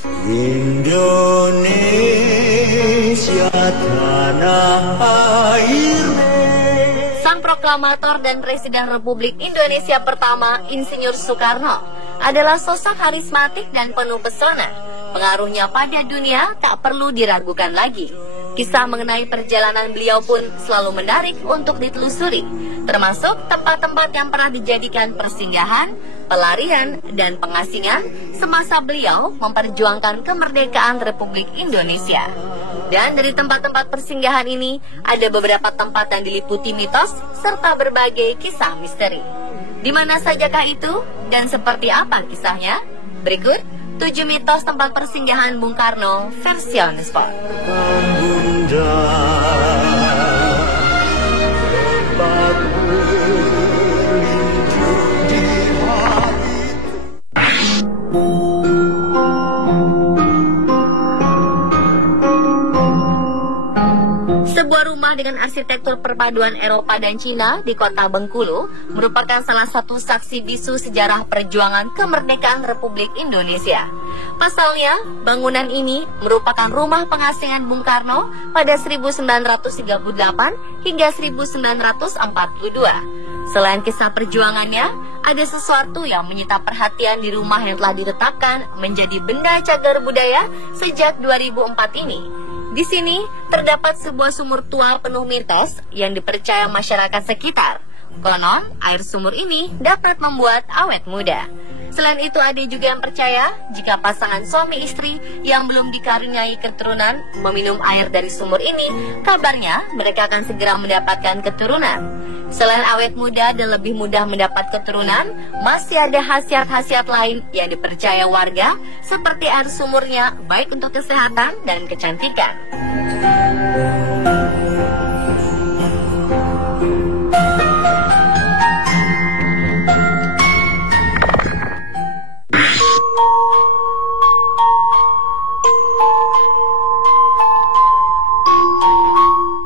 Indonesia tanah airmu. Sang proklamator dan Presiden Republik Indonesia pertama, Insinyur Soekarno, adalah sosok karismatik dan penuh pesona. Pengaruhnya pada dunia tak perlu diragukan lagi. Kisah mengenai perjalanan beliau pun selalu menarik untuk ditelusuri, termasuk tempat-tempat yang pernah dijadikan persinggahan, pelarian, dan pengasingan semasa beliau memperjuangkan kemerdekaan Republik Indonesia. Dan dari tempat-tempat persinggahan ini, ada beberapa tempat yang diliputi mitos serta berbagai kisah misteri. Di mana sajakah itu dan seperti apa kisahnya? Berikut 7 mitos tempat persinggahan Bung Karno versi on the spot. Sebuah rumah dengan arsitektur perpaduan Eropa dan Cina di kota Bengkulu merupakan salah satu saksi bisu sejarah perjuangan kemerdekaan Republik Indonesia. Pasalnya, bangunan ini merupakan rumah pengasingan Bung Karno pada 1938 hingga 1942. Selain kisah perjuangannya, ada sesuatu yang menyita perhatian di rumah yang telah ditetapkan menjadi benda cagar budaya sejak 2004 ini. Di sini terdapat sebuah sumur tua penuh mitos yang dipercaya masyarakat sekitar. Konon, air sumur ini dapat membuat awet muda. Selain itu, ada juga yang percaya jika pasangan suami istri yang belum dikaruniai keturunan meminum air dari sumur ini, kabarnya mereka akan segera mendapatkan keturunan. Selain awet muda dan lebih mudah mendapat keturunan, masih ada khasiat-khasiat lain yang dipercaya warga, seperti air sumurnya baik untuk kesehatan dan kecantikan.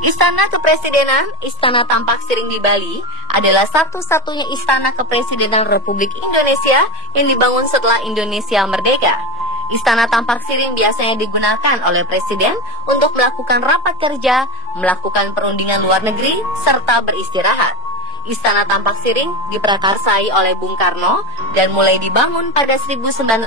Istana Kepresidenan, Istana Tampak Siring di Bali, adalah satu-satunya istana kepresidenan Republik Indonesia yang dibangun setelah Indonesia merdeka. Istana Tampak Siring biasanya digunakan oleh Presiden untuk melakukan rapat kerja, melakukan perundingan luar negeri, serta beristirahat. Istana Tampak Siring diprakarsai oleh Bung Karno dan mulai dibangun pada 1957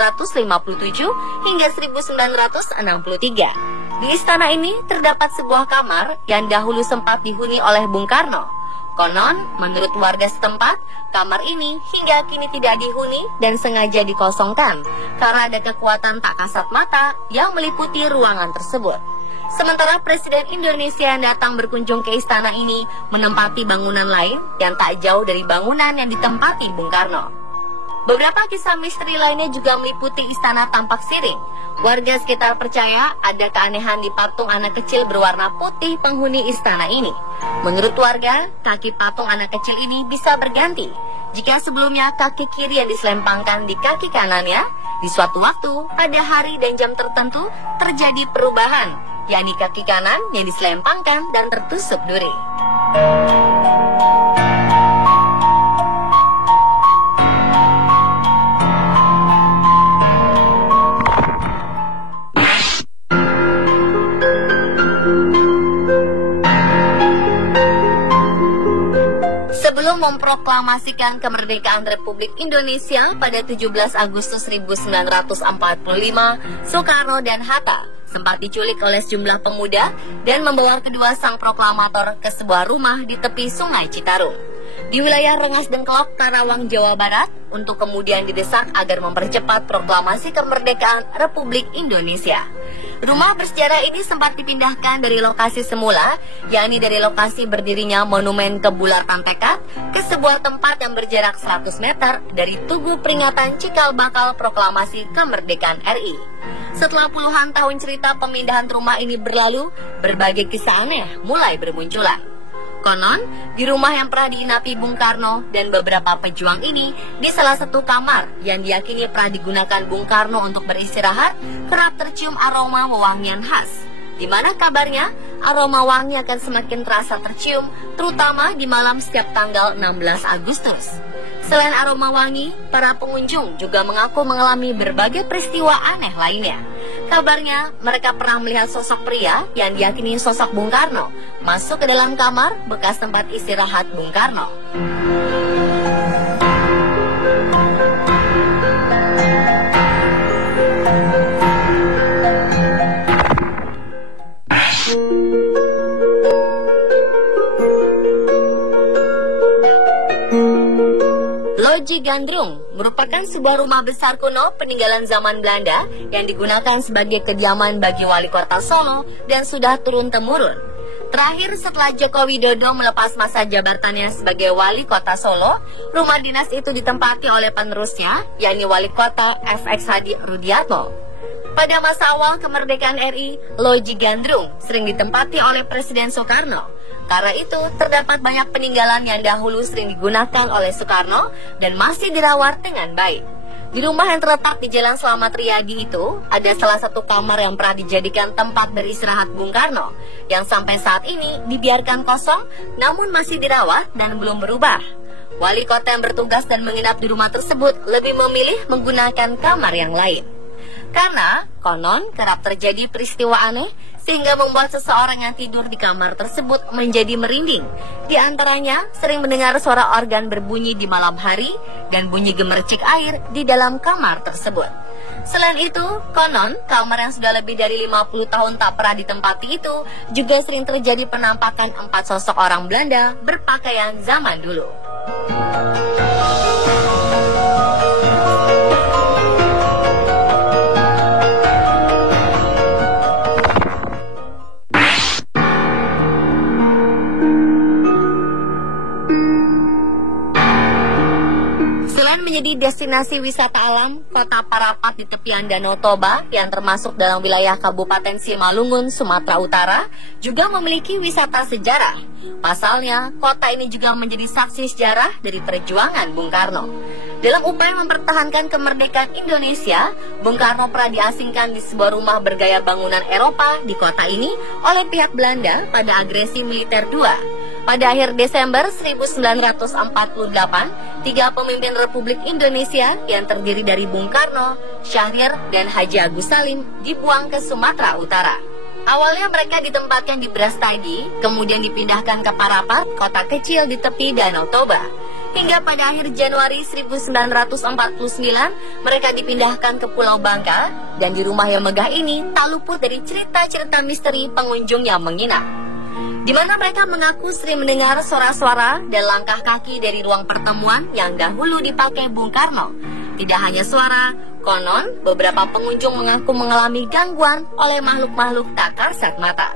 hingga 1963. Di istana ini terdapat sebuah kamar yang dahulu sempat dihuni oleh Bung Karno. Konon, menurut warga setempat, kamar ini hingga kini tidak dihuni dan sengaja dikosongkan karena ada kekuatan tak kasat mata yang meliputi ruangan tersebut. Sementara Presiden Indonesia yang datang berkunjung ke istana ini menempati bangunan lain yang tak jauh dari bangunan yang ditempati Bung Karno. Beberapa kisah misteri lainnya juga meliputi Istana Tampak Siring. Warga sekitar percaya ada keanehan di patung anak kecil berwarna putih penghuni istana ini. Menurut warga, kaki patung anak kecil ini bisa berganti. Jika sebelumnya kaki kiri yang diselempangkan di kaki kanannya, di suatu waktu, pada hari dan jam tertentu, terjadi perubahan, yakni kaki kanan yang diselempangkan dan tertusuk duri. Sebelum memproklamasikan kemerdekaan Republik Indonesia pada 17 Agustus 1945, Soekarno dan Hatta sempat diculik oleh sejumlah pemuda dan membawa kedua sang proklamator ke sebuah rumah di tepi Sungai Citarum di wilayah Rengas Dengklok, Karawang, Jawa Barat, untuk kemudian didesak agar mempercepat proklamasi kemerdekaan Republik Indonesia. Rumah bersejarah ini sempat dipindahkan dari lokasi semula, yakni dari lokasi berdirinya Monumen Kebulatan Tekad, ke sebuah tempat yang berjarak 100 meter dari Tugu Peringatan Cikal Bakal Proklamasi Kemerdekaan RI. Setelah puluhan tahun cerita pemindahan rumah ini berlalu, berbagai kisah aneh mulai bermunculan. Konon, di rumah yang pernah diinapi Bung Karno dan beberapa pejuang ini, di salah satu kamar yang diyakini pernah digunakan Bung Karno untuk beristirahat, kerap tercium aroma wewangian khas. Di mana kabarnya, aroma wangi akan semakin terasa tercium, terutama di malam setiap tanggal 16 Agustus. Selain aroma wangi, para pengunjung juga mengaku mengalami berbagai peristiwa aneh lainnya. Kabarnya, mereka pernah melihat sosok pria yang diyakini sosok Bung Karno masuk ke dalam kamar bekas tempat istirahat Bung Karno. Loji Gandrung merupakan sebuah rumah besar kuno peninggalan zaman Belanda yang digunakan sebagai kediaman bagi wali kota Solo dan sudah turun-temurun. Terakhir setelah Joko Widodo melepas masa jabatannya sebagai wali kota Solo, rumah dinas itu ditempati oleh penerusnya, yakni wali kota FX Hadi Rudiatmo. Pada masa awal kemerdekaan RI, Loji Gandrung sering ditempati oleh Presiden Soekarno. Karena itu, terdapat banyak peninggalan yang dahulu sering digunakan oleh Soekarno dan masih dirawat dengan baik. Di rumah yang terletak di Jalan Slamet Riyadi itu, ada salah satu kamar yang pernah dijadikan tempat beristirahat Bung Karno, yang sampai saat ini dibiarkan kosong, namun masih dirawat dan belum berubah. Wali kota yang bertugas dan menginap di rumah tersebut lebih memilih menggunakan kamar yang lain. Karena konon kerap terjadi peristiwa aneh sehingga membuat seseorang yang tidur di kamar tersebut menjadi merinding. Di antaranya sering mendengar suara organ berbunyi di malam hari dan bunyi gemercik air di dalam kamar tersebut. Selain itu, konon kamar yang sudah lebih dari 50 tahun tak pernah ditempati itu juga sering terjadi penampakan 4 sosok orang Belanda berpakaian zaman dulu. Menjadi destinasi wisata alam, kota Parapat di tepian Danau Toba yang termasuk dalam wilayah Kabupaten Simalungun, Sumatera Utara juga memiliki wisata sejarah. Pasalnya, kota ini juga menjadi saksi sejarah dari perjuangan Bung Karno. Dalam upaya mempertahankan kemerdekaan Indonesia, Bung Karno pernah diasingkan di sebuah rumah bergaya bangunan Eropa di kota ini oleh pihak Belanda pada agresi militer II. Pada akhir Desember 1948, 3 pemimpin Republik Indonesia yang terdiri dari Bung Karno, Syahrir, dan Haji Agus Salim dibuang ke Sumatera Utara. Awalnya mereka ditempatkan di Brastagi, kemudian dipindahkan ke Parapat, kota kecil di tepi Danau Toba. Hingga pada akhir Januari 1949, mereka dipindahkan ke Pulau Bangka, dan di rumah yang megah ini tak luput dari cerita-cerita misteri pengunjung yang menginap. Di mana mereka mengaku sering mendengar suara-suara dan langkah kaki dari ruang pertemuan yang dahulu dipakai Bung Karno. Tidak hanya suara, konon beberapa pengunjung mengaku mengalami gangguan oleh makhluk-makhluk tak kasat mata.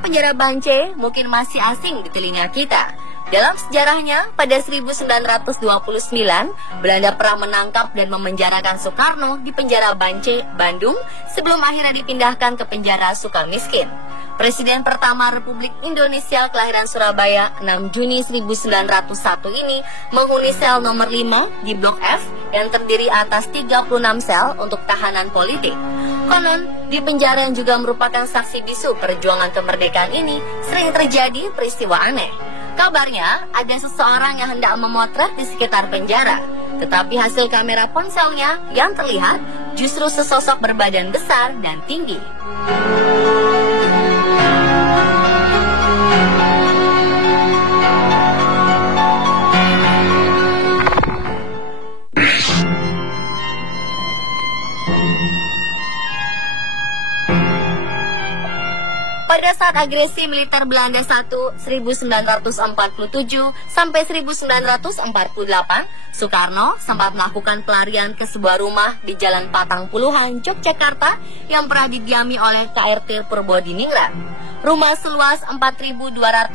Penjara Bancai mungkin masih asing di telinga kita. Dalam sejarahnya, pada 1929, Belanda pernah menangkap dan memenjarakan Soekarno di penjara Bancai, Bandung, sebelum akhirnya dipindahkan ke penjara Sukamiskin. Presiden pertama Republik Indonesia kelahiran Surabaya 6 Juni 1901 ini menghuni sel nomor 5 di Blok F yang terdiri atas 36 sel untuk tahanan politik. Konon, di penjara yang juga merupakan saksi bisu perjuangan kemerdekaan ini sering terjadi peristiwa aneh. Kabarnya, ada seseorang yang hendak memotret di sekitar penjara, tetapi hasil kamera ponselnya yang terlihat justru sesosok berbadan besar dan tinggi. Pada saat agresi militer Belanda 1947 sampai 1948, Soekarno sempat melakukan pelarian ke sebuah rumah di Jalan Patang Puluhan, Yogyakarta yang pernah didiami oleh KRT Purbodiningrat. Rumah seluas 4.213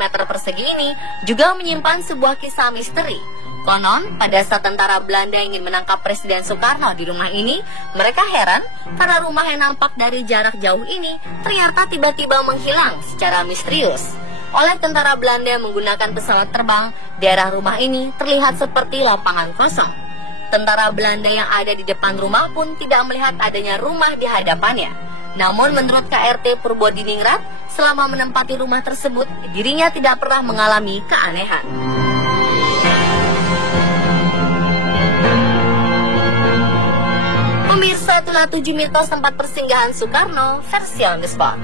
meter persegi ini juga menyimpan sebuah kisah misteri. Konon, pada saat tentara Belanda ingin menangkap Presiden Soekarno di rumah ini, mereka heran karena rumah yang nampak dari jarak jauh ini ternyata tiba-tiba menghilang secara misterius. Oleh tentara Belanda yang menggunakan pesawat terbang, daerah rumah ini terlihat seperti lapangan kosong. Tentara Belanda yang ada di depan rumah pun tidak melihat adanya rumah di hadapannya. Namun menurut KRT Purbodiningrat, selama menempati rumah tersebut, dirinya tidak pernah mengalami keanehan. Pemirsa, itulah 7 mitos tempat persinggahan Soekarno versi on the spot.